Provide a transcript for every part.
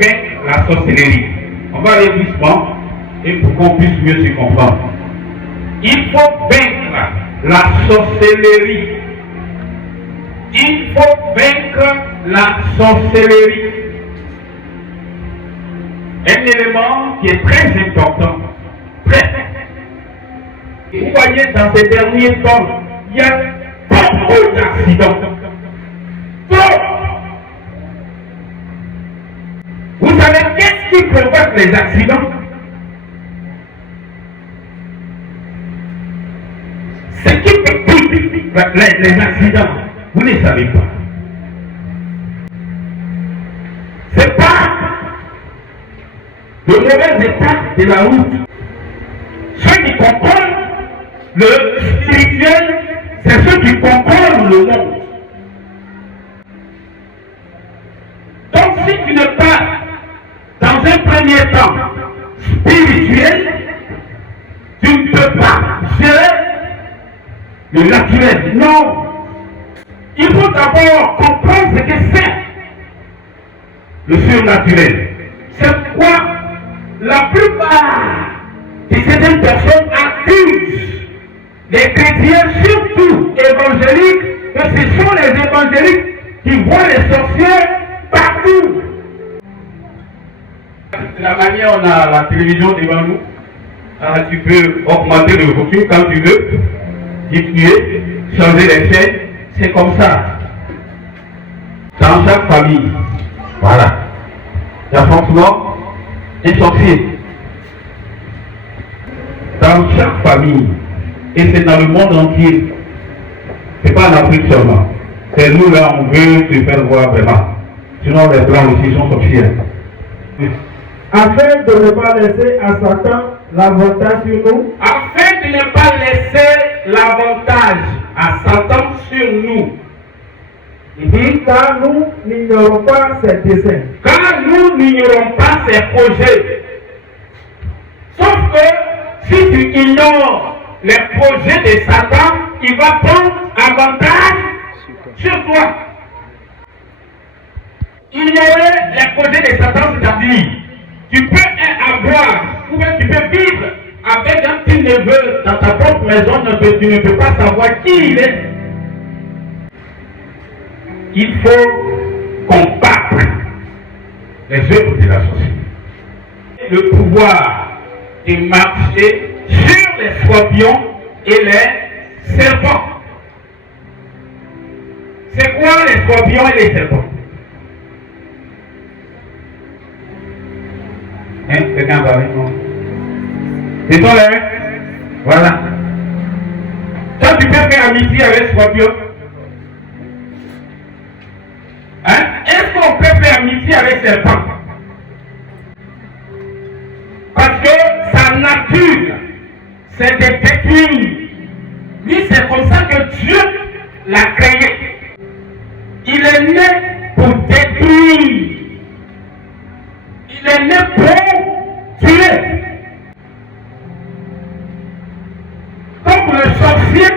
vaincre la sorcellerie. On va aller doucement et pour qu'on puisse mieux se comprendre. Il faut vaincre la sorcellerie. Il faut vaincre la sorcellerie. Un élément qui est très important. Vous voyez, dans ces derniers temps, il y a beaucoup d'accidents. Vous savez qu'est-ce qui provoque les accidents? Ce qui provoque les accidents, vous ne savez pas. C'est pas le mauvais état de la route. Ceux qui contrôlent le spirituel, c'est ceux qui contrôlent le monde. Donc si tu n'es pas dans un premier temps spirituel, tu ne peux pas gérer le naturel. Non. Il faut d'abord comprendre ce que c'est le surnaturel. C'est pourquoi la plupart de certaines personnes accusent les chrétiens, surtout évangéliques, que ce sont les évangéliques qui voient les sorciers partout. De la manière on a la télévision devant nous, tu peux augmenter le volume quand tu veux, diminuer, changer les chaînes, c'est comme ça. Dans chaque famille, voilà, il y a forcément un sorcier. Dans chaque famille, et c'est dans le monde entier, c'est pas en Afrique seulement. C'est nous là, on veut se faire voir vraiment. Sinon les blancs aussi sont sorciers. Afin de ne pas laisser à Satan l'avantage sur nous. Afin de ne pas laisser l'avantage à Satan sur nous. Car nous n'ignorons pas ses desseins. Car nous n'ignorons pas ses projets. Sauf que si tu ignores les projets de Satan, il va prendre avantage sur toi. Ignorer les projets de Satan, c'est-à-dire, tu peux avoir, ou bien tu peux vivre avec un petit neveu dans ta propre maison, tu ne peux pas savoir qui il est. Il faut combattre les œuvres de la société. Le pouvoir de marcher sur les scorpions et les serpents. C'est quoi les scorpions et les serpents? Hein? Quelqu'un va avec moi? C'est toi là? Voilà. Toi, tu peux faire amitié avec le scorpion? Hein? Est-ce qu'on peut faire amitié avec le serpent? Parce que sa nature, c'est de détruire. Lui, c'est comme ça que Dieu l'a créé. Il est né pour détruire. Il est né pour tuer. Comme le sorcier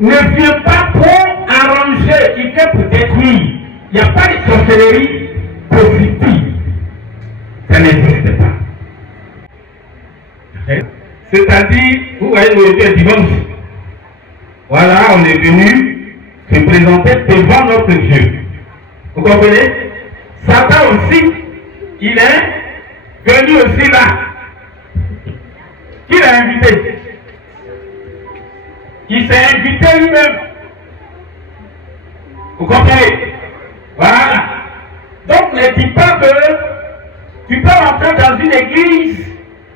ne vient pas pour arranger, il vient pour détruire. Il n'y a pas de sorcellerie positive. Ça n'existe pas. C'est-à-dire, vous voyez, aujourd'hui est dimanche. Voilà, on est venu se présenter devant notre Dieu. Vous comprenez? Satan aussi, il est venu aussi là. Qui l'a invité? Il s'est invité lui-même. Vous comprenez? Voilà. Donc ne dis pas que tu peux rentrer dans une église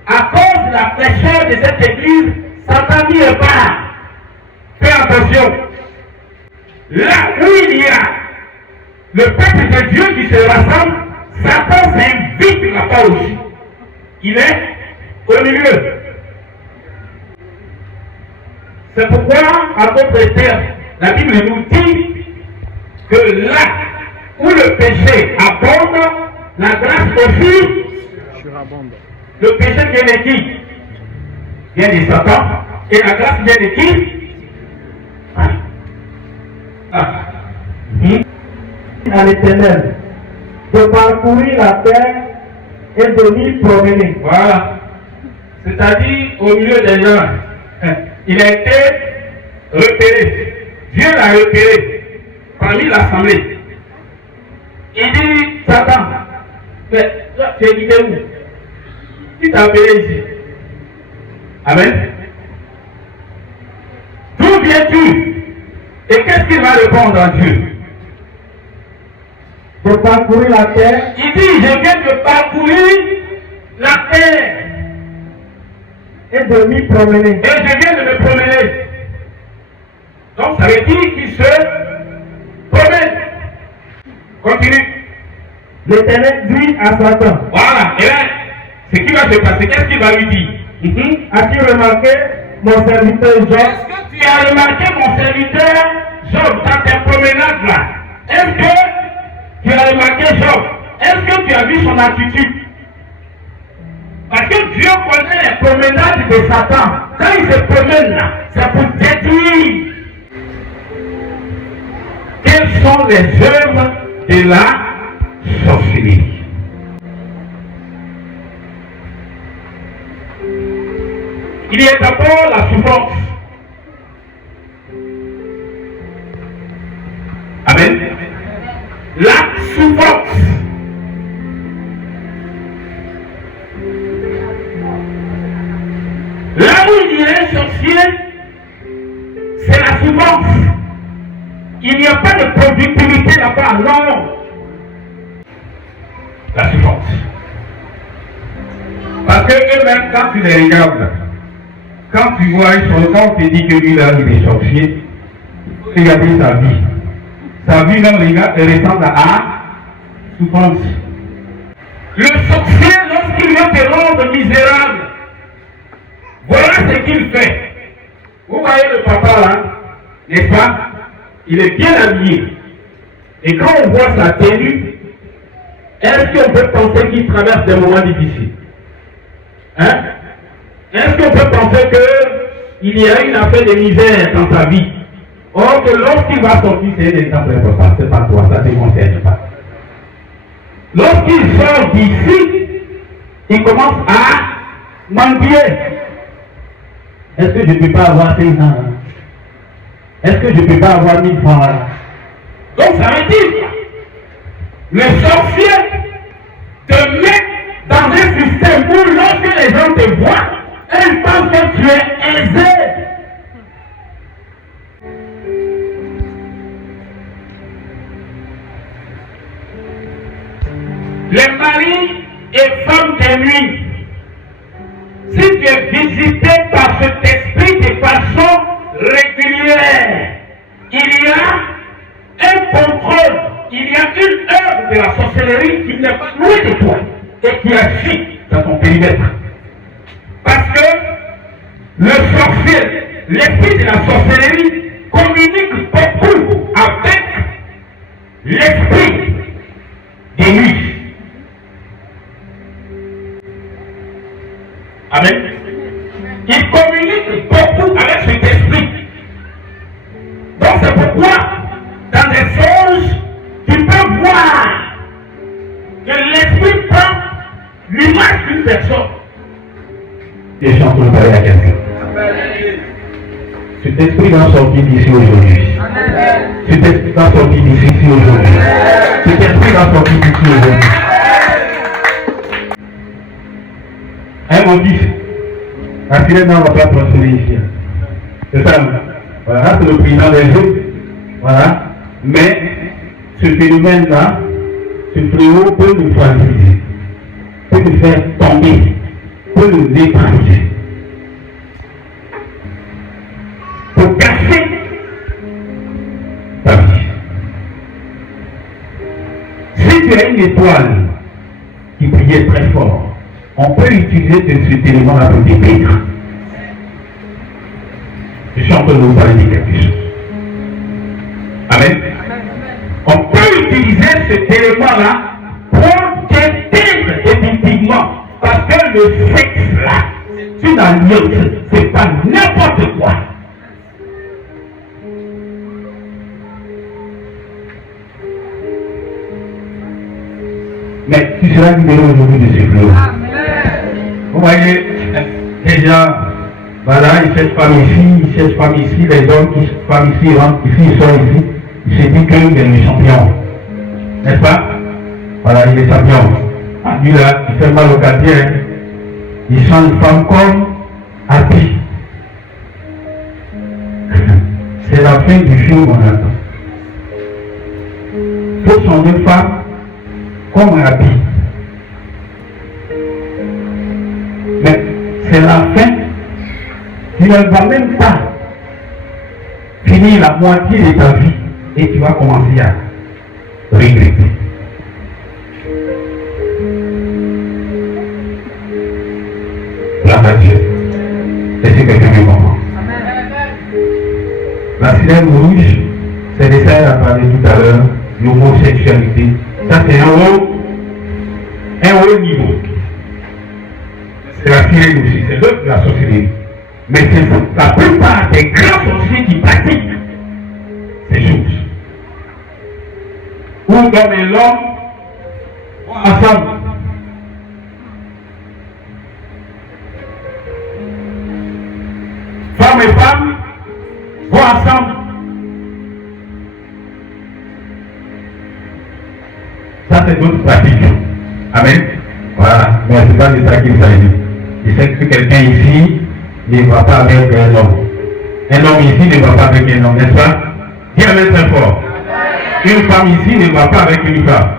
à cause de la fraîcheur de cette église, Satan n'y est pas. Fais attention. Là où il y a le peuple de Dieu qui se rassemble, Satan s'invite là-bas aussi. Il est au milieu. C'est pourquoi, à d'autres termes, la Bible nous dit que là où le péché abonde, la grâce aussi surabonde. Le péché vient de qui? Vient de Satan. Et la grâce vient de qui? À l'Éternel. de parcourir la terre et de m'y promener. Voilà. C'est-à-dire au milieu des gens. Il a été repéré. Dieu l'a repéré parmi l'assemblée. Il dit, Satan, mais toi, tu es quitté où? Qui t'a appelé ici? Amen. D'où viens-tu? Et qu'est-ce qu'il va répondre à Dieu? De parcourir la terre. Il dit, je viens de parcourir la terre. Et de m'y promener. Et je viens de me promener. Donc ça veut dire qu'il se promène. Continue. L'Éternel dit à Satan. Voilà. Et là, ce qui va se passer, qu'est-ce qu'il va lui dire? As-tu remarqué mon serviteur Job? Est-ce que tu as remarqué mon serviteur Job dans tes promenades là? Est-ce que tu as remarqué Job? Est-ce que tu as vu son attitude? Parce que Dieu connaît les promenades de Satan. Quand il se promène là, c'est pour détruire. Quelles sont les œuvres de la sorcellerie? Il y a d'abord la souffrance. Amen. La souffrance. Là où il y a un sorcier, c'est la souffrance. Il n'y a pas de productivité là-bas, non. La souffrance. Parce que eux-mêmes, quand tu les regardes, quand tu vois quand on te dit que lui là, il est sorcier, regardez sa vie. Sa vie, même, ressemble à souffrance. Le sorcier, lorsqu'il veut te rendre misérable, voilà ce qu'il fait. Vous voyez le papa là, n'est-ce pas? Il est bien habillé. Et quand on voit sa tenue, est-ce qu'on peut penser qu'il traverse des moments difficiles? Hein? Est-ce qu'on peut penser qu'il y a une affaire de misère dans sa vie? Or que lorsqu'il va sortir, c'est un exemple important, c'est pas toi, ça ne te concerne pas. Lorsqu'il sort d'ici, il commence à mendier. Est-ce que je ne peux pas avoir 5 ans? Est-ce que je ne peux pas avoir 1000 francs? Donc ça veut dire, le sorcier te met dans un système où lorsque les gens te voient, ils pensent que tu es aisé. Les maris et femmes de nuit, si tu es visité par cet esprit de façon régulière, il y a un contrôle, il y a une œuvre de la sorcellerie qui n'est pas loin de toi et qui agit dans ton périmètre. Parce que le sorcier, l'esprit de la sorcellerie, communique beaucoup avec l'esprit des nuits. Amen. Il communique beaucoup avec cet esprit. Donc c'est pourquoi, dans les songes, tu peux voir que l'esprit prend l'image d'une personne. Les gens peuvent parler à quelqu'un. Cet esprit va sortir d'ici aujourd'hui. Cet esprit va sortir d'ici aujourd'hui. Cet esprit va sortir d'ici aujourd'hui. Un mot dit, naturellement, on ne va pas prospérer ici. C'est ça. Voilà, c'est le président des jeux. Voilà. Mais ce phénomène-là, ce fléau peut nous fragiliser, peut nous faire tomber, peut nous détruire. Pour casser ta vie. Si tu as une étoile qui brillait très fort, on peut utiliser cet élément-là pour détruire. Je suis en train de vous parler de quelque chose. Amen. On peut utiliser cet élément-là pour détruire effectivement. Parce que le sexe là, c'est une alliance, c'est pas n'importe quoi. Mais tu seras libéré aujourd'hui de ce flot. Vous voyez, déjà, voilà, cette femme ici, les hommes qui femmes ici rentrent ici, ils sont ici. Il se dit qu'il est le champion. N'est-ce pas? Voilà, il est champion. Ah, lui là, il fait mal au gardien. Il sent une femme comme Happy. C'est la fin du film, on attend. Il faut changer une femme comme Happy. Mais c'est la fin. Tu ne vas même pas finir la moitié de ta vie et tu vas commencer à regretter. La Dieu. Est-ce que quelqu'un me comprend? La sirène rouge, c'est de ça qu'elle a parlé tout à l'heure, l'homosexualité. Ça c'est un haut niveau. C'est la sirène aussi, c'est l'autre de la sorcellerie. Mais c'est la plupart des grands sorciers qui pratiquent ces choses. Où l'homme et l'homme vont ensemble. Femmes et femmes vont ensemble. Ça c'est d'autres pratiques. Amen. Voilà. Mais c'est pas de ça qu'il s'agit. Il sait que quelqu'un ici ne va pas avec un homme. Un homme ici ne va pas avec un homme, n'est-ce pas? Dis amen très fort. Une femme ici ne va pas avec une femme.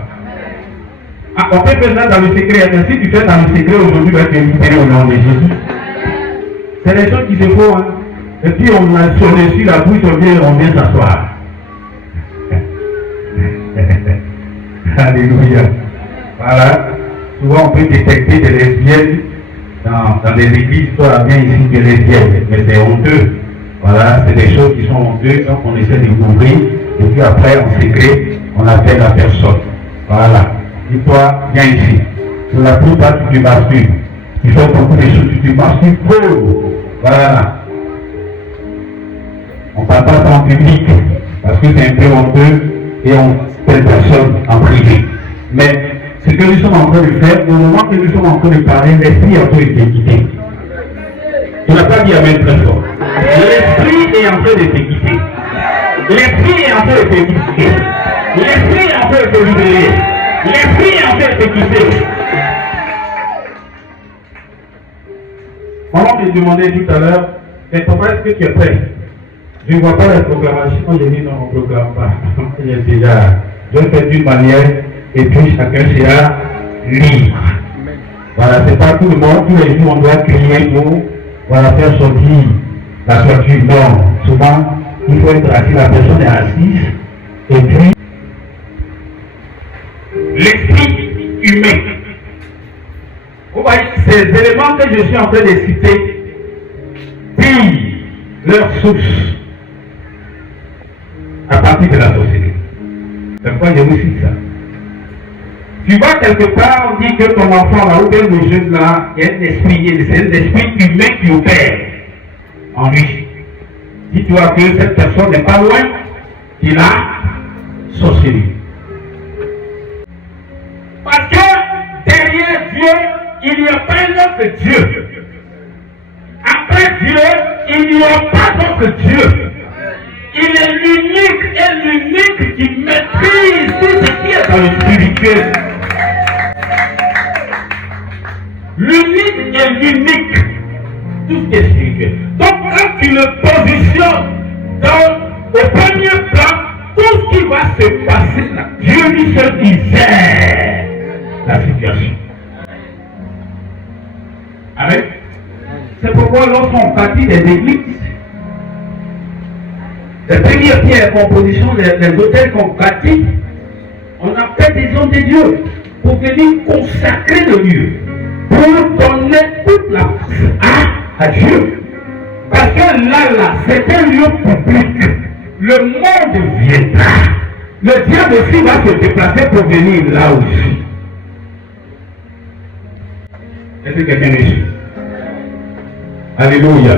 Ah, on peut faire ça dans le secret. Mais si tu fais dans le secret aujourd'hui, tu vas te libérer au nom de Jésus. C'est des choses qui se font. Hein. Et puis on a sonné sur la bouche, on vient s'asseoir. Alléluia. Voilà. Souvent on peut détecter des lesbiennes dans des églises, soit bien ici des lesbiennes, mais c'est honteux. Voilà, c'est des choses qui sont honteuses, donc on essaie de couvrir, et puis après en secret, on appelle la personne. Voilà. Dis-toi, viens ici. Pour la plupart, tu te masturbes. Tu fais beaucoup de choses, tu te masturbes trop. Voilà. On ne parle pas ça en public, parce que c'est un peu honteux, et on fait personne en privé. Mais ce que nous sommes en train de faire, au moment que nous sommes en train de parler, l'esprit est en train de te quitter. Tu n'as pas dit amen très fort. L'esprit est en train de te quitter. L'esprit est en train de te quitter. L'esprit est en train de te libérer. L'esprit est en train de te quitter. Maman me demandait tout à l'heure, mais papa, est-ce que tu es prêt? Je ne vois pas la proclamation. J'ai dit non, on ne proclame pas. Je le fais d'une manière et puis chacun sera libre. Voilà, c'est pas tout le monde, tous les jours on doit crier pour voilà, faire sortir la sortie. Non, souvent il faut être assis, la personne est assise et puis l'esprit humain. Vous voyez, ces éléments que je suis en train de citer pillent leur source à partir de la société. C'est pourquoi je vous cite ça. Tu vas quelque part, on dit que ton enfant là, ou bien le jeune là, il y a un esprit, c'est un esprit humain qui opère en lui. Dis-toi que cette personne n'est pas loin de la sorcellerie. Parce que derrière Dieu, il n'y a pas un autre Dieu. Après Dieu, il n'y a pas d'autre Dieu. Il est l'unique et l'unique qui maîtrise tout ce qui est dans le spirituel. L'unique et l'unique. Tout ce qui est spirituel. Donc quand tu le positionnes au premier plan, tout ce qui va se passer là, Dieu lui seul il gère la situation. Amen. C'est pourquoi lorsqu'on bâtit des églises, les premières pierres composition des hôtels qu'on bâtit, on appelle des hommes de Dieu pour venir consacrer le lieu, pour donner toute la force à Dieu. Parce que là, c'est un lieu public. Le monde viendra. Le diable aussi va se déplacer pour venir là aussi. Est-ce que quelqu'un me suit? Alléluia.